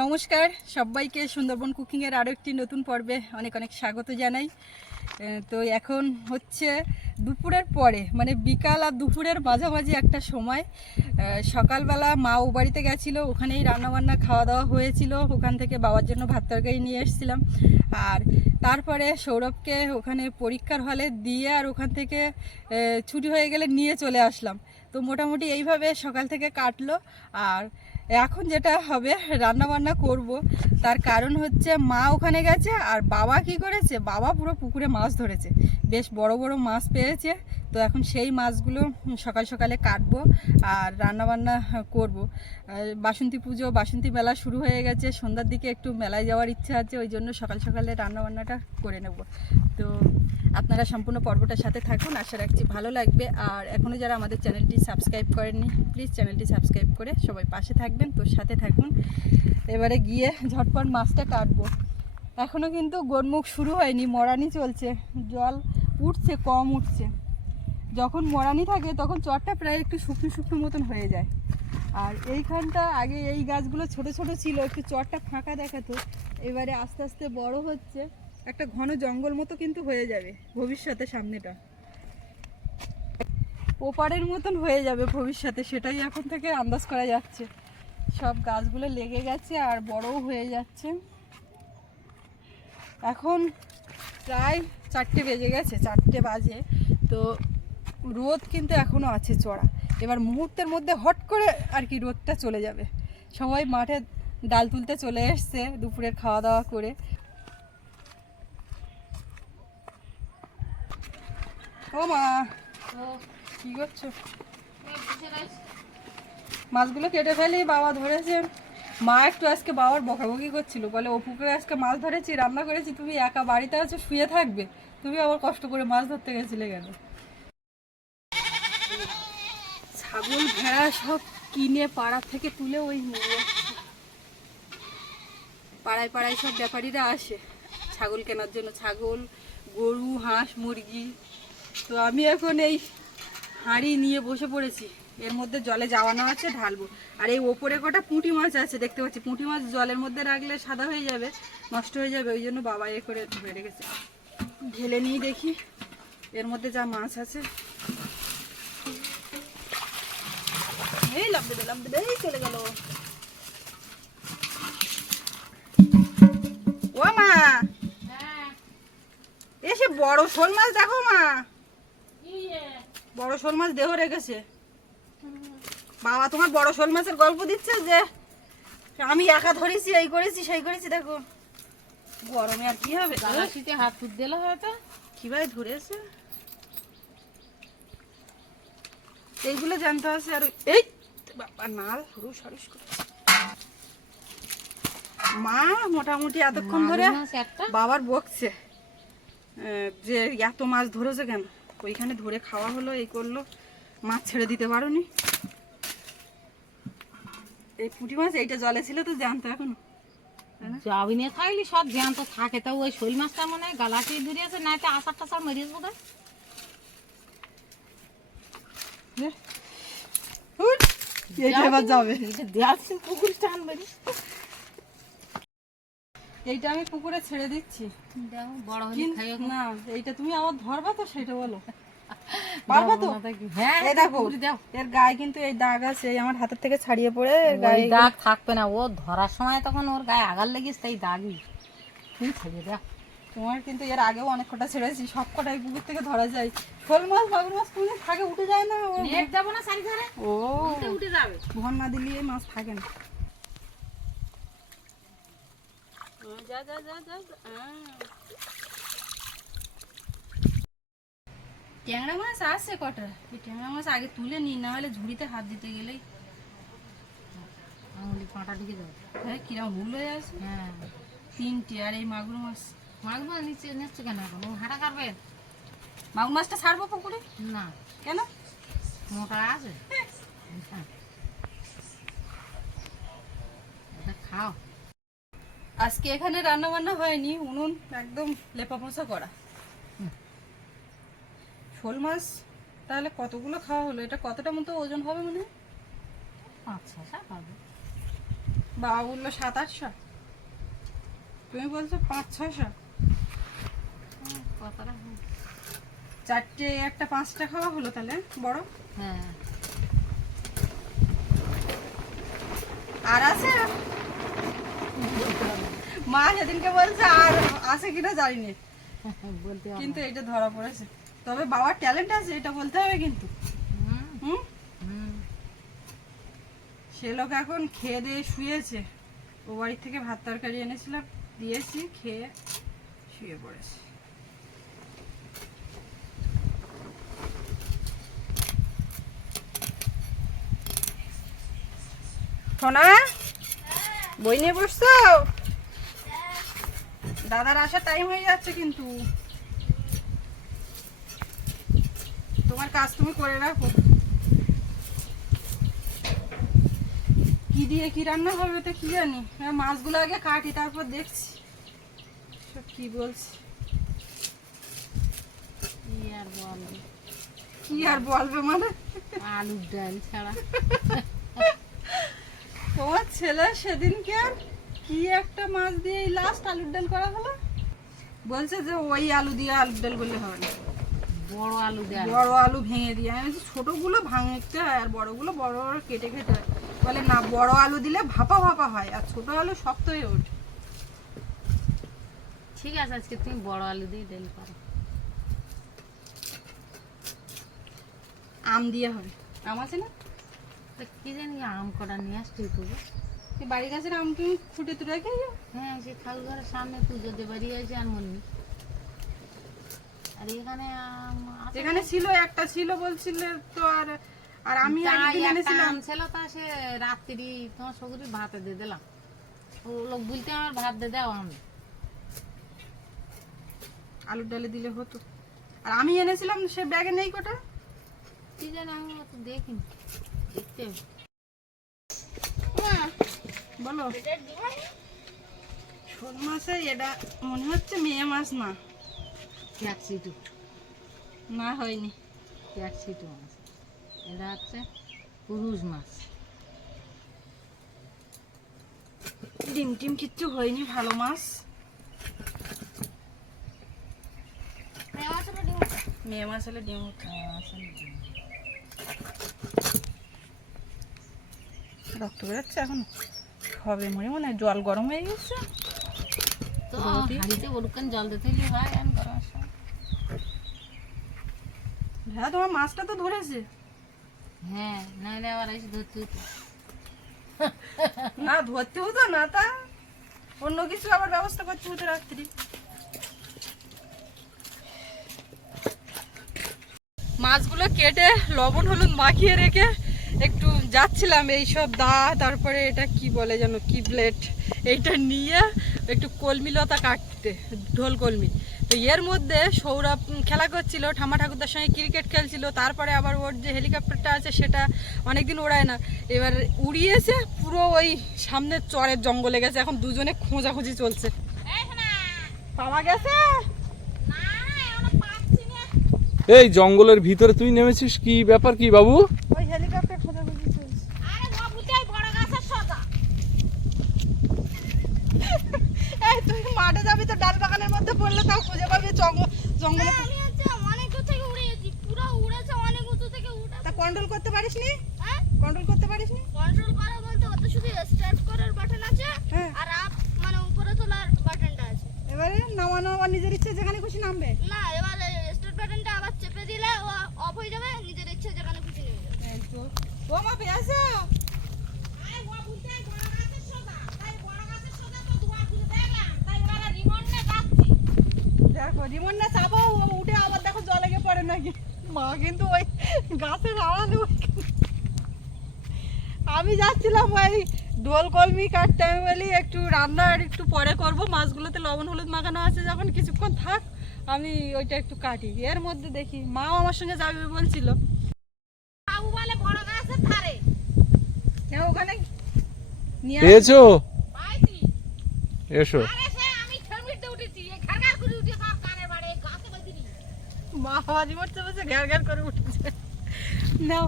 নমস্কার, সবাইকে সুন্দরবন কুকিংয়ের আরও একটি নতুন পর্বে অনেক অনেক স্বাগত জানাই। তো এখন হচ্ছে দুপুরের পরে মানে বিকাল আর দুপুরের মাঝামাঝি একটা সময়। সকালবেলা মা ও বাড়িতে গেছিল, ওখানেই রান্নাবান্না খাওয়া দাওয়া হয়েছিল। ওখান থেকে বাবার জন্য ভাত তরকারি নিয়ে এসেছিলাম। আর তারপরে সৌরভকে ওখানে পরীক্ষার হলে দিয়ে আর ওখান থেকে ছুটি হয়ে গেলে নিয়ে চলে আসলাম। তো মোটামুটি এইভাবে সকাল থেকে কাটলো। আর এখন যেটা হবে রান্না বান্না করব। তার কারণ হচ্ছে মা ওখানে গেছে আর বাবা কি করেছে? বাবা পুরো পুকুরে মাছ ধরেছে। বেশ বড় বড় মাছ পেয়েছে। তো এখন সেই মাছগুলো সকাল সকালে কাটবো আর রান্না বান্না করব বাসন্তী পুজো, বাসন্তী মেলা শুরু হয়ে গেছে। সন্ধ্যার দিকে একটু মেলায় যাওয়ার ইচ্ছা আছে, ওই জন্য সকাল সকালে রান্না বান্নাটা করে নেব। তো আপনারা সম্পূর্ণ পর্বটার সাথে থাকুন, আশা রাখছি ভালো লাগবে। আর এখনও যারা আমাদের চ্যানেলটি সাবস্ক্রাইব করেননি, প্লিজ চ্যানেলটি সাবস্ক্রাইব করে সবাই পাশে থাকবেন, তো সাথে থাকুন। এবারে গিয়ে ঝটপট মাছটা কাটবো। এখনও কিন্তু গোলমুখ শুরু হয়নি, মরানি চলছে। জল উঠছে, কম উঠছে। যখন মরানি থাকে, তখন চরটা প্রায় একটু শুকনো শুকনো মতন হয়ে যায়। আর এইখানটা আগে এই গাছগুলো ছোট ছোট ছিল, একটু চরটা ফাঁকা দেখাতো, এবারে আস্তে আস্তে বড় হচ্ছে। একটা ঘন জঙ্গল মতো কিন্তু হয়ে যাবে ভবিষ্যতে সামনেটা। ওপারের মতন হয়ে যাবে ভবিষ্যতে, সেটাই এখন থেকে আন্দাজ করা যাচ্ছে। সব গাছগুলো লেগে গেছে আর বড়ও হয়ে যাচ্ছে। এখন প্রায় চারটে বেজে গেছে, চারটে বাজে। তো রোদ কিন্তু এখনও আছে চড়া। এবার মুহূর্তের মধ্যে হট করে আর কি রোদটা চলে যাবে। সবাই মাঠে ডাল তুলতে চলে এসছে দুপুরের খাওয়া দাওয়া করে। ও মা কি করছ? মাছগুলো কেটে ফেলি, বাবা ধরেছে। মা একটু আজকে বাবার বকাবকি করছিল। বলে ও পুকুরে আজকে মাছ ধরেছি, রান্না করেছি, তুমি একা বাড়িতে আছো, শুয়ে থাকবে। তুমি আবার কষ্ট করে মাছ ধরতে গেছিলে কেন? ছাগল ভেড়া সব কিনে পাড়া থেকে তুলে ওই নিয়ে পাড়ায় পাড়ায় সব ব্যাপারীরা আসে। ছাগল কেনার জন্য ছাগল, গরু, হাঁস, মুরগি। তো আমি এখন এই হাঁড়ি নিয়ে বসে পড়েছি। এর মধ্যে জলে যাওয়ানো আছে ঢালবো। আর এই ওপরে কটা পুঁটি মাছ আছে দেখতে পাচ্ছি। পুঁটি মাছ জলের মধ্যে রাখলে সাদা হয়ে যাবে নষ্ট হয়ে যাবে ওই জন্য বাবা এ করে ধরে রেখেছে। ঢেলে নিয়ে দেখি এর মধ্যে যা মাছ আছে। এই লাভ দেবে লাভ দেবে এই চলে গেল। ও মা! এসে বড় শোল মাছ দেখো মা। বড় শোল মাছ দেহ রেখেছে। বাবা তোমার বড় শোল মাছের গল্প দিচ্ছে যে আমি একা ধরেছি এই করেছি সেই করেছি দেখো। গরমে আর কি হবে? শীতে হাত ফুট দিল হয়তো কীভাবে ধরেছে? এইগুলো জানতে আছে আর এই বাবা নাল হরুস হরুস করছে। মা মোটামুটি এতক্ষণ ধরে বাবার বকছে। যে এত মাছ ধরেছে কেন? ওইখানে ধরে খাওয়া হলো এই করল। মাছ ছেড়ে দিতে পারোনি। এই পুঁটি মাছ এইটা জলে ছিল তো জানতো এখনও। যাবি নিয়ে থাকলি সব জ্যান্ত থাকে। তা ওই শোল মাছটা মনে হয় গালাটি ধরিয়েছে না তো আষাঢ় টাষাঢ় মেরিয়েছে বোধ হয়। এইটা এবার যাবে। দেওয়াচ্ছি পুকুর টান বেরি এইটা আমি পুকুরে ছেড়ে দিচ্ছি। বড় হলে খাইও না এইটা তুমি আবার ধরবা তো সেটা বলো। পারবা তো? হ্যাঁ এই দেখো পুকুরে এর গায়ে কিন্তু এই দাগ আছে এই আমার হাতের থেকে ছাড়িয়ে পড়ে এর গায়ে দাগ থাকবে না ও ধরার সময় তখন ওর গায়ে আগার লেগেছে তাই দাগই তুমি দাও। তোমার কিন্তু এর আগেও অনেক কটা ছেড়েছি সব কটাই পুকুর থেকে ধরা যায়। শোল মাছ মাগুর মাছ থাকে উঠে যায় না। ও নেট যাব না ও। উঠে যাবে। না দিলে মাছ থাকে না। যা যা যা যা যা। ট্যাংরা মাছ আছে কটা? এই ট্যাংরা মাছ আগে তুলে নি না হলে ঝুড়িতে হাত দিতে গেলেই। আঙুলি কাঁটা ঢুকে যাবে। হ্যাঁ কিরম হুল হয়ে আছে? হ্যাঁ। তিনটে আর এই মাগুর মাছ। মাছগুলো নিচে নিচ্ছে কেন এখন? ও হাঁটা কাটবে মাগুর মাছটা ছাড়বো পুকুরে? না। কেন? মোটা আছে? হ্যাঁ। খাও। আজকে এখানে রান্না বান্না হয়নি উনুন একদম লেপা পোছা করা শোল মাছ তাহলে কতগুলো খাওয়া হলো? এটা কতটা মতো ওজন হবে মনে আচ্ছা হবে। বাবা বলল সাত আটশো তুমি বলছো পাঁচ কতটা চারটে একটা পাঁচটা খাওয়া হলো তাহলে বড়? হ্যাঁ। আর আছে? মা সেদিনকে বলছে আর আছে কিনা জানি না কিন্তু এটা ধরা পড়েছে। তবে বাবার ট্যালেন্ট আছে এটা বলতে হবে কিন্তু। হুম। সে লোক এখন খেয়ে দিয়ে শুয়েছে। ও বাড়ি থেকে ভাত তরকারি এনেছিলাম দিয়েছি খেয়ে শুয়ে পড়েছে। সোনা? বই নিয়ে বসছো? দাদার আসার টাইম হয়ে যাচ্ছে কিন্তু। তোমার কাজ তুমি করে রাখো। কি দিয়ে কি রান্না হবে তো কি জানি? হ্যাঁ মাছগুলো আগে কাটি তারপর দেখছি। সব কি বলছি? কি আর বলবে? কি আর বলবে মানে? আলুর ডাল ছাড়া। ছেলে সেদিনকে কি একটা মাছ দিয়ে লাস্ট আলুর ডাল করা হলো? বলছে যে ওই আলু দিয়ে আলুর ডাল করলে হবে না। বড় আলু দেয় বড় আলু ভেঙে দিয়ে। আমি বলছি, ছোটগুলো ভাঙতে হয় আর বড়গুলো বড় বড় কেটে খেতে হয়। বলে না বড় আলু দিলে ভাপা ভাপা হয় আর ছোট আলু শক্ত হয়ে ওঠে। ঠিক আছে আজকে তুমি বড় আলু দিয়ে ডাল করো। আম দিয়ে হবে। আম আছে না? কি জানি আম কটা নিয়ে আসছি তবু বাড়ির গাছের আম তুমি ফুটে তুলে খেয়ে হ্যাঁ সে ঠাকুর ঘরের সামনে পুজো দিয়ে বাড়ি আছে আর মনি আর এখানে এখানে ছিল একটা ছিল বলছিলে তো আর আর আমি একদিন এনেছিলাম। ছিল তা সে রাত্রি তোমার সগুরি ভাতে দিয়ে দিলাম। ও লোক বলতে আমার ভাত দিয়ে দাও আমি আলুর ডালে দিলে হতো। আর আমি এনেছিলাম সে ব্যাগে নেই কোটা? কি জানি আমি অত দেখিনি। দেখতে। বলো। শোল মাছে এটা মনে হচ্ছে মেয়ে মাছ না। ক্যাপসিটু। না হয়নি। ক্যাপসিটু মাছ। এটা হচ্ছে পুরুষ মাছ। ডিম টিম কিচ্ছু হয়নি ভালো মাছ। মেয়ে মাছ হলে ডিম রক্ত বেরোচ্ছে এখন? হবে মনে মনে জল গরম হয়ে গেছে। তো? হাঁড়িতে ওরকম জল দিতে আমি গরম হ্যাঁ তোমার মাছটা তো ধরেছে। হ্যাঁ নাহলে আবার এসে ধরতে হতো। না ধরতে হতো না তা। অন্য কিছু আবার ব্যবস্থা করতে হতো রাত্রি। মাছগুলো কেটে লবণ হলুদ মাখিয়ে রেখে একটু যাচ্ছিলাম এইসব দা তারপরে এটা কি বলে যেন কি ব্লেড এইটা নিয়ে একটু কলমি লতা কাটতে ঢোল কলমি। তো এর মধ্যে সৌরভ খেলা করছিল ঠামা ঠাকুরদার সঙ্গে ক্রিকেট খেলছিল তারপরে আবার ওর যে হেলিকপ্টারটা আছে সেটা অনেকদিন ওড়ায় না। এবার উড়িয়েছে পুরো ওই সামনের চরের জঙ্গলে গেছে এখন দুজনে খোঁজাখুঁজি চলছে। পাওয়া গেছে? এই জঙ্গলের ভিতরে তুই নেমেছিস কি ব্যাপার কি বাবু ওই হেলিকপ্টার খোঁজাখুঁজি চলছে এই তুই মাঠে যাবি তো ডাল বাগানের মধ্যে পড়লে তাও খুঁজে পাবি জঙ্গল জঙ্গলে আমি হচ্ছে অনেক দূর থেকে উড়ে গেছি পুরো উড়েছে অনেক উঁচু থেকে উঠে তা কন্ট্রোল করতে পারিস নি হ্যাঁ কন্ট্রোল করতে পারিস নি কন্ট্রোল করা বলতে ওতে শুধু স্টার্ট করার বাটন আছে হ্যাঁ আর আপ মানে উপরে তোলার বাটনটা আছে এবারে নামানো আর নিজের ইচ্ছে যেখানে খুশি নামবে না এবার স্টার্ট বাটনটা আবার চেপে দিলে ও অফ হয়ে যাবে নিজের ইচ্ছে যেখানে খুশি নেমে যাবে এই তো ও মা পেয়েছ দেখো রিমন না চাপো উঠে আবার দেখো জলে গিয়ে পড়ে নাকি। মা কিন্তু ওই গাছের আড়ালে আমি যাচ্ছিলাম ওই ডোল কলমি কাটতে। আমি বলি একটু রান্না আর একটু পরে করব। মাছগুলোতে লবণ হলুদ মাখানো আছে যখন কিছুক্ষণ থাক আমি ওইটা একটু কাটি। এর মধ্যে দেখি মাও আমার সঙ্গে যাবে বলছিল। বড় গাছের ধারে। হ্যাঁ ওখানে এসো আরে সে আমি খেলমিটতে উঠেছি এই খারগার করে উঠে সব কানে বাড়ে গাছে বাঁধিনি বাজি মরতে বসে ঘ্যার ঘ্যার করে উঠেছে। নাও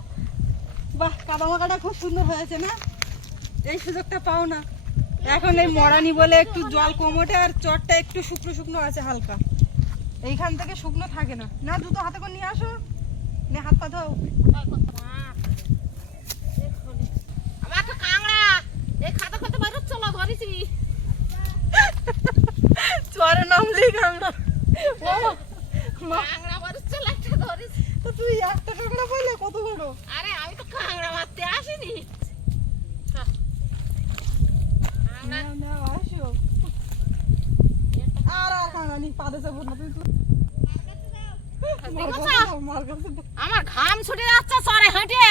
বাহ কাদা মাকাটা খুব সুন্দর হয়েছে না? এই সুযোগটা পাও না। এখন এই মরানি বলে একটু জল কম ওঠে আর চটটা একটু শুকনো শুকনো আছে হালকা। এইখান থেকে শুকনো থাকে না। না দুটো হাতে করে নিয়ে আসো। নে হাত পা ধোও। কাংড়া চরে নামলেই কামড়া ও মা কাংড়া বাইরে চলা একটা ধরেছি তো তুই একটা কামড়া পাইলে কত বড়? আরে আমি তো কাংড়া মারতে আসিনি। না আর আর তুই। আমার ঘাম ছুটে যাচ্ছে সরে হেঁটে।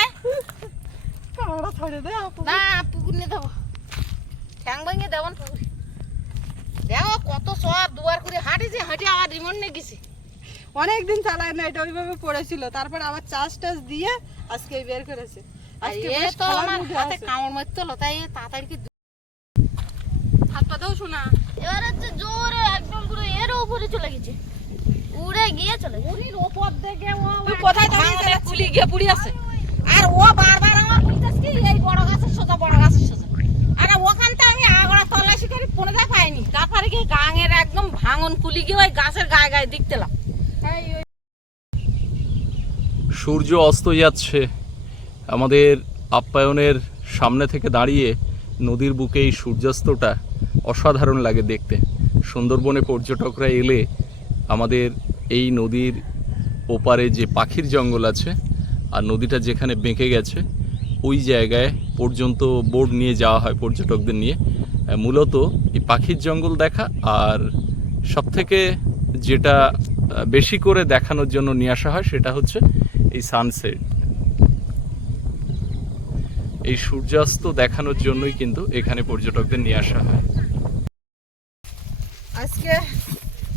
কামড়া ছড়ে দে না পুকুর নিয়ে দেবো। ঠ্যাং ভেঙে দেবন পুকুর দেখো কত সব দুয়ার করে হাঁটিছি হাঁটে আবার রিমন নিয়ে গেছি। অনেকদিন চালায় না এটা ওইভাবে পড়েছিল। তারপর আবার চাষ টাস দিয়ে আজকে বের করেছে। আজকে তো আমার হাতে কামড় তাই তাড়াতাড়ি কি হাত পা দাও শোনা এবার হচ্ছে জোরে একদম পুরো এর উপরে চলে গেছে। উড়ে গিয়ে চলে ওপর থেকে ও তুই কোথায় দাঁড়িয়ে? গিয়ে পুড়ি আছে। আর ও বারবার আমার বলতেছে কি? এই বড় গাছের সোজা বড় গাছের সোজা। আর ওখানটা আমি আগড়া তল্লাশি করে কোনোটা পাইনি তারপরে কি গাঙের একদম ভাঙন কুলি গিয়ে ওই গাছের গায়ে গায়ে দেখতেলাম সূর্য অস্ত যাচ্ছে। আমাদের আপ্যায়নের সামনে থেকে দাঁড়িয়ে নদীর বুকে এই সূর্যাস্তটা অসাধারণ লাগে দেখতে। সুন্দরবনে পর্যটকরা এলে আমাদের এই নদীর ওপারে যে পাখির জঙ্গল আছে আর নদীটা যেখানে বেঁকে গেছে, ওই জায়গায় পর্যন্ত বোর্ড নিয়ে যাওয়া হয় পর্যটকদের নিয়ে। মূলত এই পাখির জঙ্গল দেখা আর সবথেকে যেটা বেশি করে দেখানোর জন্য নিয়ে আসা হয়, সেটা হচ্ছে এই সানসেট এই সূর্যাস্ত দেখানোর জন্যই কিন্তু এখানে পর্যটকদের নিয়ে আসা হয়। আজকে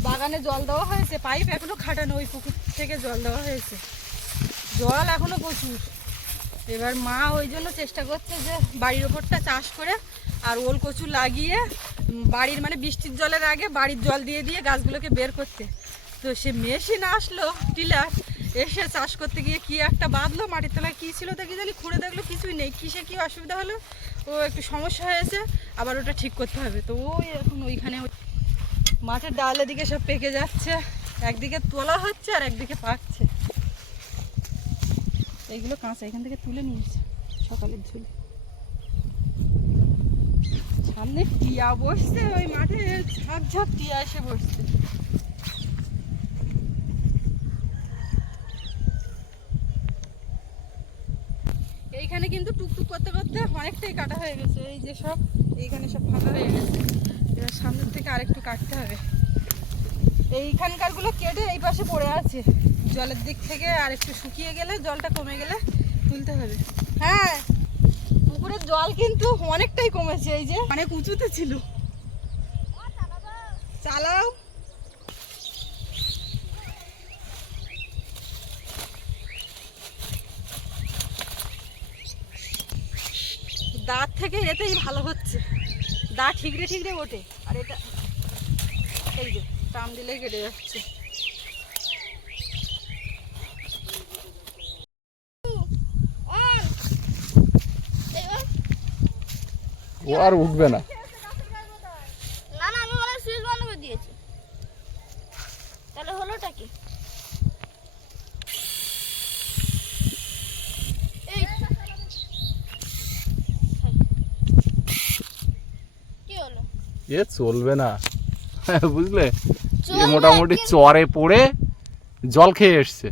বাগানে জল দেওয়া হয়েছে, পাইপ এখনও খাটানো, ওই পুকুর থেকে জল দেওয়া হয়েছে। জল এখনও প্রচুর। এবার মা ওই জন্য চেষ্টা করছে যে বাড়ির ওপরটা চাষ করে আর ওল কচু লাগিয়ে বাড়ির মানে বৃষ্টির জলের আগে বাড়ির জল দিয়ে দিয়ে গাছগুলোকে বের করতে। তো সে মেশিন আসলো টিলার এসে চাষ করতে গিয়ে কি একটা বাঁধলো মাটির তলায়, কী ছিল দেখি জানি, খুঁড়ে দেখল, কিছুই নেই। কিসে কি অসুবিধা হলো? ও একটু সমস্যা হয়েছে, আবার ওটা ঠিক করতে হবে। তো ওই এখন ওইখানে মাঠের ডালের দিকে সব পেকে যাচ্ছে, একদিকে তোলা হচ্ছে আর একদিকে পাকছে। এইগুলো কাঁচা, এখান থেকে তুলে নিয়েছে সকালের ঝুল। সামনে টিয়া বসছে, ওই মাঠে ঝাঁক ঝাঁক টিয়া এসে বসছে। এইখানে কিন্তু টুকটুক করতে করতে অনেকটাই কাটা হয়ে গেছে। এই যে সব, এইখানে সব ফাঁকা হয়ে গেছে। এবার সামনের থেকে আরেকটু কাটতে হবে। এইখানকারগুলো কেটে এই পাশে পড়ে আছে। জলের দিক থেকে আর একটু শুকিয়ে গেলে, জলটা কমে গেলে তুলতে হবে। হ্যাঁ পুকুরের জল কিন্তু অনেকটাই কমেছে, এই যে। অনেক উঁচুতে ছিল। চালাও। দাঁত থেকে এতেই ভালো হচ্ছে। দাঁত ঠিকরে ঠিকরে ওঠে। আর এটা এই যে, টান দিলে কেটে যাচ্ছে। ও আর উঠবে না না না আমি বলে সুইচ বন্ধ করে দিয়েছি তাহলে হলোটা কি এই কি হলো এ চলবে না। বুঝলে? এ মোটামুটি চরে পড়ে জল খেয়ে এসছে!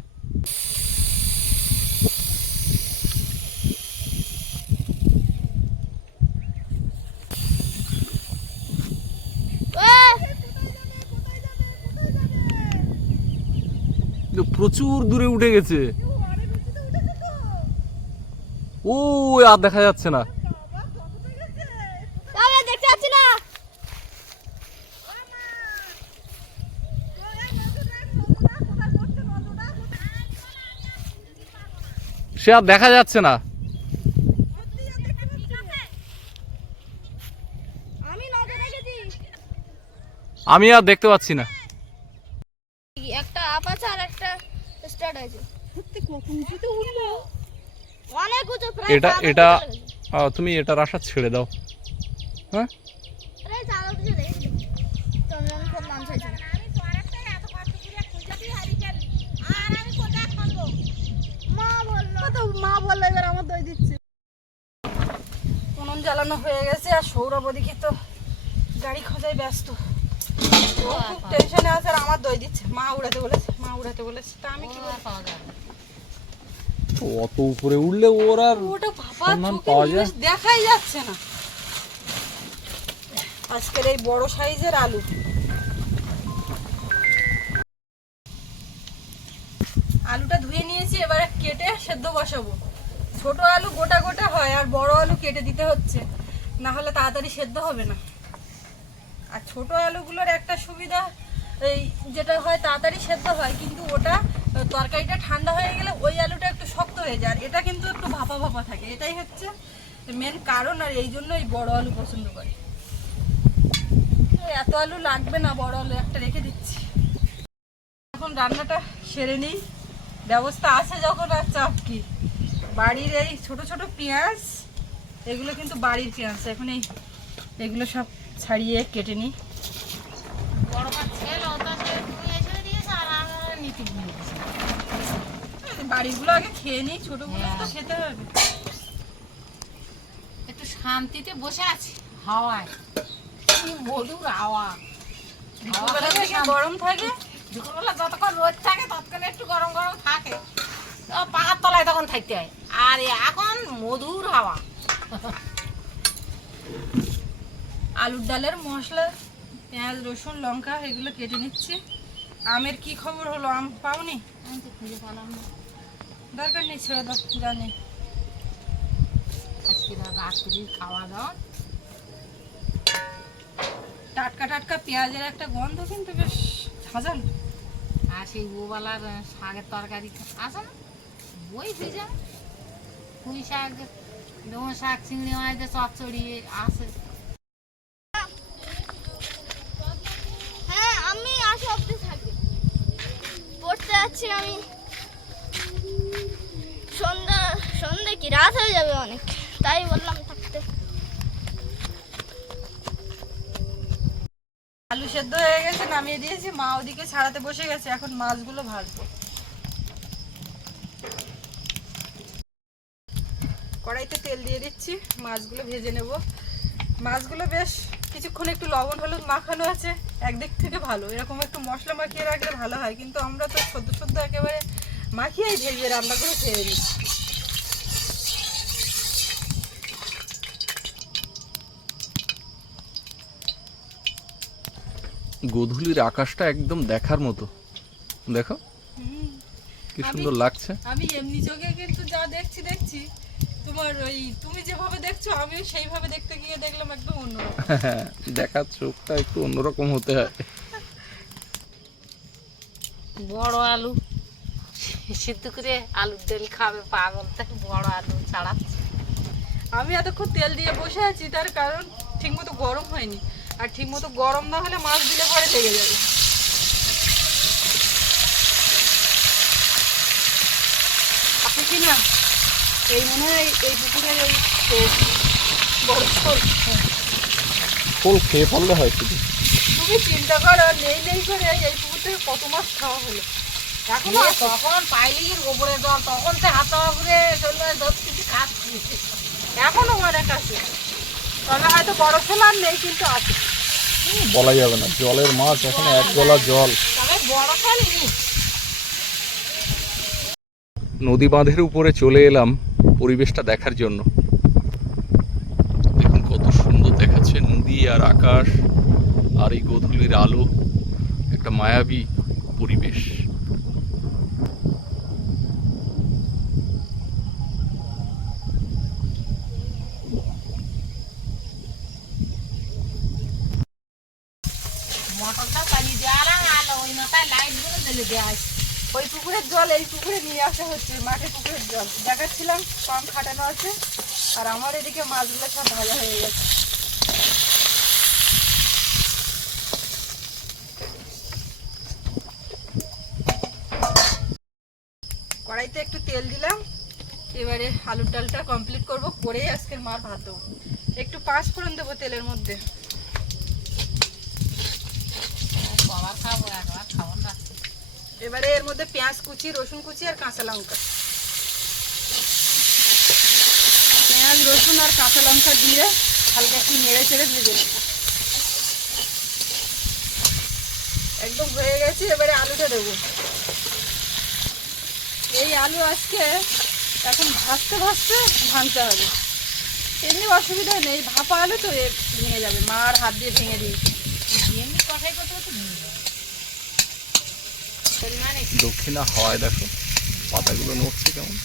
প্রচুর দূরে উঠে গেছে। ও আর দেখা যাচ্ছে না তাহলে দেখতে পাচ্ছি না সে আর দেখা যাচ্ছে না। আমি আর দেখতে পাচ্ছি না। একটা আপ আছে আর একটা স্টার্ট আছে। অনেক উঁচু এটা এটা তুমি এটার আশা ছেড়ে দাও। হ্যাঁ চাল কিছু দেখি চন্দন খুব মাংস হয়েছে আমি তোরাতে এত কষ্ট করে খুঁজে দিয়ে হারিয়ে গেলি আর আমি কোথায় খাব মা বলল তো মা বলল এবার আমার দই দিচ্ছে। উনুন জ্বালানো হয়ে গেছে আর সৌরভ ওদিকে তো গাড়ি খোঁজায় ব্যস্ত। ও খুব টেনশনে আছে আর আমার দই দিচ্ছে। মা উড়াতে বলেছে মা উড়াতে বলেছে। তা আমি কি বলব পাওয়া যাবে। অত উপরে উঠলে ওর আর ওটা চোখে দেখাই যাচ্ছে না। আজকের এই বড় সাইজের আলু। সেদ্ধ বসাবো। ছোট আলু গোটা গোটা হয় আর বড় আলু কেটে দিতে হচ্ছে। না হলে তাড়াতাড়ি সেদ্ধ হবে না। আর ছোট আলুগুলোর একটা সুবিধা, এই যেটা হয় তাড়াতাড়ি সেদ্ধ হয়, কিন্তু ওটা তরকারিটা ঠান্ডা হয়ে গেলে ওই আলুটা একটু শক্ত হয়ে যায়। আর এটা কিন্তু একটু ভাপা ভাপা থাকে। এটাই হচ্ছে মেন কারণ আর এই জন্য এই বড় আলু পছন্দ করে। এত আলু লাগবে না বড় আলু, একটা রেখে দিচ্ছি। এখন রান্নাটা সেরে নিই। ব্যবস্থা আছে যখন আর চাপ কি? বাড়ির এই ছোট ছোট পেঁয়াজ এগুলো কিন্তু বাড়ির পেঁয়াজ। এখন এই এগুলো সব ছাড়িয়ে কেটে নিই। বাড়িগুলো আগে খেয়ে নিই ছোটগুলো তো খেতে হবে। একটু শান্তিতে বসে আছি হাওয়ায়। কি মধুর হাওয়া। গরম থাকে? দুপুরবেলা যতক্ষণ রোদ থাকে ততক্ষণ একটু গরম গরম থাকে। তো পাহাড় তলায় তখন থাকতে হয়। আর এখন মধুর হাওয়া। আলুর ডালের মশলা পেঁয়াজ রসুন লঙ্কা এগুলো কেটে নিচ্ছি। আমের কি খবর হলো? আম পাওনি? দরকার নেই ছেড়ে দাও জানি। রাত্রির খাওয়া দাওয়া। টাটকা টাটকা পেঁয়াজের একটা গন্ধ কিন্তু বেশ ঝাঁঝাল। সেই ওবেলার শাকের তরকারি আছে না। বই ভিজা পুঁই শাক, ডোমো শাক, চিংড়ি মাছ দিয়ে চচ্চড়ি আছে হ্যাঁ আমি আসো থাকি। পড়তে যাচ্ছি আমি। সন্ধ্যা, সন্ধ্যে কি? রাত হয়ে যাবে অনেক। তাই বললাম থাকতে আলু সেদ্ধ হয়ে গেছে, নামিয়ে দিয়েছি। মা ওদিকে ছাড়াতে বসে গেছে, এখন মাছগুলো ভাজবো। কড়াইতে তেল দিয়ে দিচ্ছি, মাছগুলো ভেজে নেব। মাছগুলো বেশ কিছুক্ষণ একটু লবণ, হলুদ মাখানো আছে, একদিক থেকে ভালো। এরকম একটু মশলা মাখিয়ে রাখলে ভালো হয়, কিন্তু আমরা তো সদ্য সদ্য একেবারে মাখিয়েই ভেজে রান্না করে খেয়ে নিই গোধূলির আকাশটা একদম দেখার মতো। দেখো কি সুন্দর লাগছে। আমি এমনি চোখে কিন্তু যা দেখছি দেখছি। তোমার ওই তুমি যেভাবে দেখছ আমিও সেইভাবে দেখতে গিয়ে দেখলাম একদম অন্যরকম। দেখার চোখটা একটু অন্যরকম হতে হয়। বড় আলু। সিদ্ধ করে আলুর তেল খাবে পাগল তাই বড় আলু ছাড়াচ্ছে। আমি এতক্ষণ তেল দিয়ে বসে আছি তার কারণ ঠিকমতো গরম হয়নি। আর ঠিকমতো গরম না হলে মাছ দিলে পরে লেগে যাবে। আপনি কি না? এই মনে হয় এই পুকুরের ওই বড় শোল। ফুল খেয়ে পড়লে হয় শুধু। তুমি চিন্তা করো নেই নেই করে এই পুকুর থেকে কত মাছ খাওয়া হলো। এখনও। তখন পাইলিগির গোবরে জল তখন তো হাতা করে চলে ধর কিছু খাচ্ছি। এখনও অনেক আছে। তবে হয়তো বড় শোল নেই কিন্তু আছে। বলা যাবে না। জলের মাছ এখন এক গলা জল। তবে বড় খালি নদী বাঁধের উপরে চলে এলাম পরিবেশটা দেখার জন্য। দেখুন কত সুন্দর দেখাচ্ছে। নদী আর আকাশ আর এই গোধূলির আলো। একটা মায়াবী আলো ওই মাথায় দেওয়া ওই পুকুরের জল, এই পুকুরে নিয়ে আসা হচ্ছে মাঠে পুকুরের জল। দেখাচ্ছিলাম পাম্প খাটানো আছে, আর আমার এদিকে মাছগুলো সব হয়ে গেছে। কড়াইতে একটু তেল দিলাম, এবারে আলুর ডালটা কমপ্লিট করব, করেই আজকের মার ভাত দেবো। একটু পাঁচ ফোড়ন দেবো তেলের মধ্যে। এবারে এর মধ্যে পেঁয়াজ কুচি, রসুন কুচি আর কাঁচা লঙ্কা। পেঁয়াজ, রসুন আর কাঁচা লঙ্কা দিয়ে হালকা একটু নেড়ে চেড়ে ভেজে নেব একদম হয়ে গেছে, এবারে আলুটা দেবো। এই আলু আজকে এখন ভাজতে ভাজতে ভাঙতে হবে। এমনি অসুবিধা নেই, ভাপা আলু তো ভেঙে যাবে, মার হাত দিয়ে ভেঙে দিই এমনি কথাই কথা তো নিয়ে যাবে পরিমাণে দক্ষিণা হয় দেখো। পাতাগুলো নড়ছে কেমন?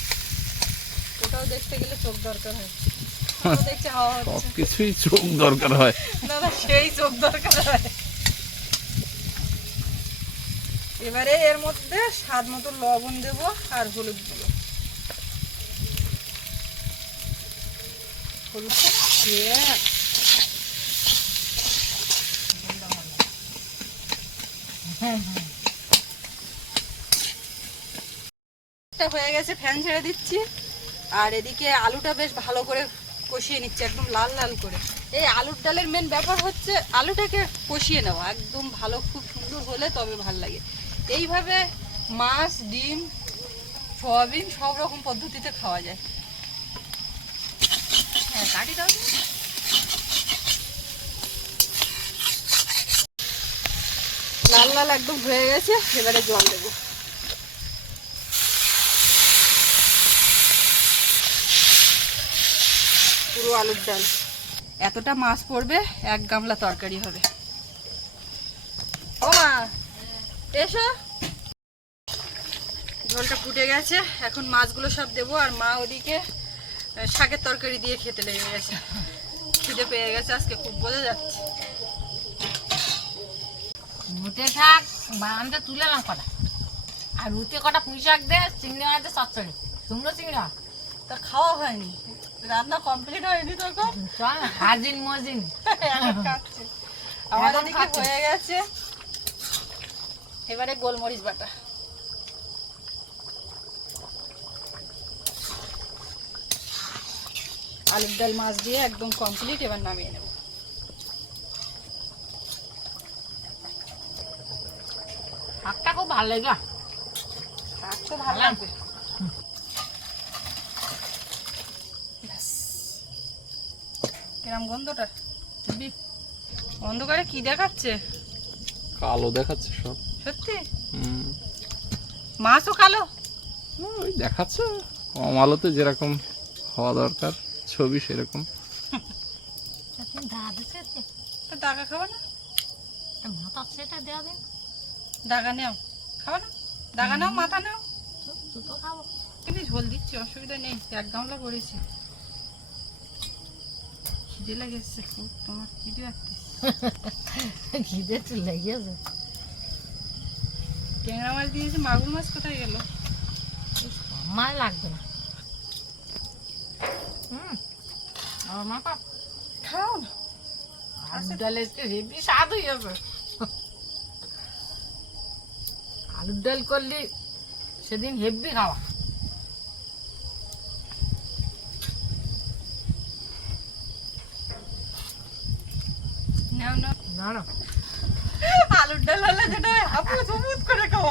ওটাও দেখতে গেলে চোখ দরকার হয়। সব কিছুই চোখ দরকার হয়। সেই চোখ দরকার হয়। এবারে এর মধ্যে স্বাদ মতো লবণ দেব আর হলুদ দেবো। হলুদটা Yeah. এটা হয়ে গেছে, ফ্যান ছেড়ে দিচ্ছি। আর এদিকে আলুটা বেশ ভালো করে কষিয়ে নিচ্ছি, একদম লাল লাল করে। এই আলুর ডালের মেন ব্যাপার হচ্ছে আলুটাকে কষিয়ে নেওয়া। একদম ভালো, খুব সুন্দর হলে তবে ভালো লাগে। এইভাবে মাছ, ডিম, সয়াবিন সব রকম পদ্ধতিতে খাওয়া যায়। হ্যাঁ কাটি দাও। লাল লাল একদম হয়ে গেছে, এবারে জল দেবো। আলুর ডাল এতটা মাছ পড়বে এক গামলা তরকারি হবে। এসো। ঝোলটা ফুটে গেছে এখন মাছগুলো সব দেবো আর মা ওদিকে শাকের তরকারি দিয়ে খেতে লেগে গেছে। খিদে পেয়ে গেছে আজকে খুব বোঝা যাচ্ছে। মুটে শাক বারান্দা তুলে এলাম কটা। আর রুতে কটা পুঁই শাক দে চিংড়ি মাছ দিয়ে চচ্চড়ি। শুকনো চিংড়ি মাছ। তা খাওয়া হয়নি। রান্না কমপ্লিট হয়নি তখন হাজিন মজিন। এখন হয়ে গেছে। এবারে গোলমরিচ বাটা। আলুর ডাল মাছ দিয়ে একদম কমপ্লিট এবার নামিয়ে নেব। শাকটা খুব ভালো লাগে শাক তো ভালো ভালো। লাগবে। কিরম গন্ধটা? বি- অন্ধকারে কি দেখাচ্ছে? কালো দেখাচ্ছে সব। সত্যি? হুম। মাছও কালো? ওই দেখাচ্ছে। কম আলোতে যেরকম হওয়া দরকার ছবি সেরকম। দাগা খাবে না? মাথা সেটা দেওয়া দিন দাগা নেও। খাবে না? দাগা নাও মাথা নাও। দুটো খাব। কিন্তু ঝোল দিচ্ছি অসুবিধা নেই। এক গামলা করেছি খিদে লেগেছে তোমার খিদে খিদে তো লেগেছে। ট্যাংরা মাছ দিয়েছি মাগুর মাছ কোথায় গেল? আমার লাগবে না। হুম আমার মাথা খাও না। আলুর ডাল আজকে হেভি স্বাদ হয়ে যাবে আলুর ডাল করলে সেদিন হেভি খাওয়া। আলুর ডাল হলে যেটা সবুজ করে খাও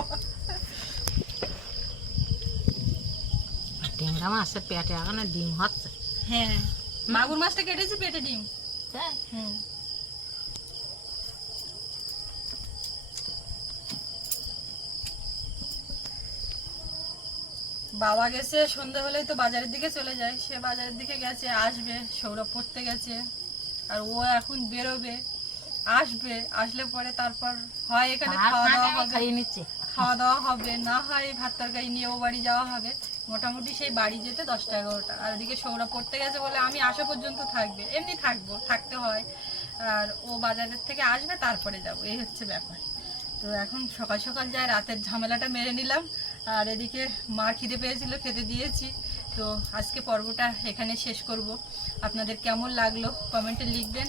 ট্যাংরা মাছের পেটে এখন ডিম হচ্ছে। হ্যাঁ। মাগুর মাছটা কেটেছি পেটে ডিম? তাই? হুম। বাবা গেছে সন্ধ্যা হলেই তো বাজারের দিকে চলে যায়। সে বাজারের দিকে গেছে আসবে সৌরভ পড়তে গেছে। আর ও এখন বেরোবে। আসবে আসলে পরে তারপর হয় এখানে খাওয়া দাওয়া হবে। খাওয়া দাওয়া হবে না হয় ভাত তরকারি নিয়ে ও বাড়ি যাওয়া হবে। মোটামুটি সেই বাড়ি যেতে দশটা এগারোটা। আর ওদিকে সৌরভ পড়তে গেছে বলে আমি আসা পর্যন্ত থাকবে। এমনি থাকব থাকতে হয়। আর ও বাজারের থেকে আসবে তারপরে যাব। এই হচ্ছে ব্যাপার। তো এখন সকাল সকাল যাই রাতের ঝামেলাটা মেরে নিলাম। আর এদিকে মা খিদে পেয়েছিল খেতে দিয়েছি। তো আজকে পর্বটা এখানে শেষ করব। আপনাদের কেমন লাগল কমেন্টে লিখবেন।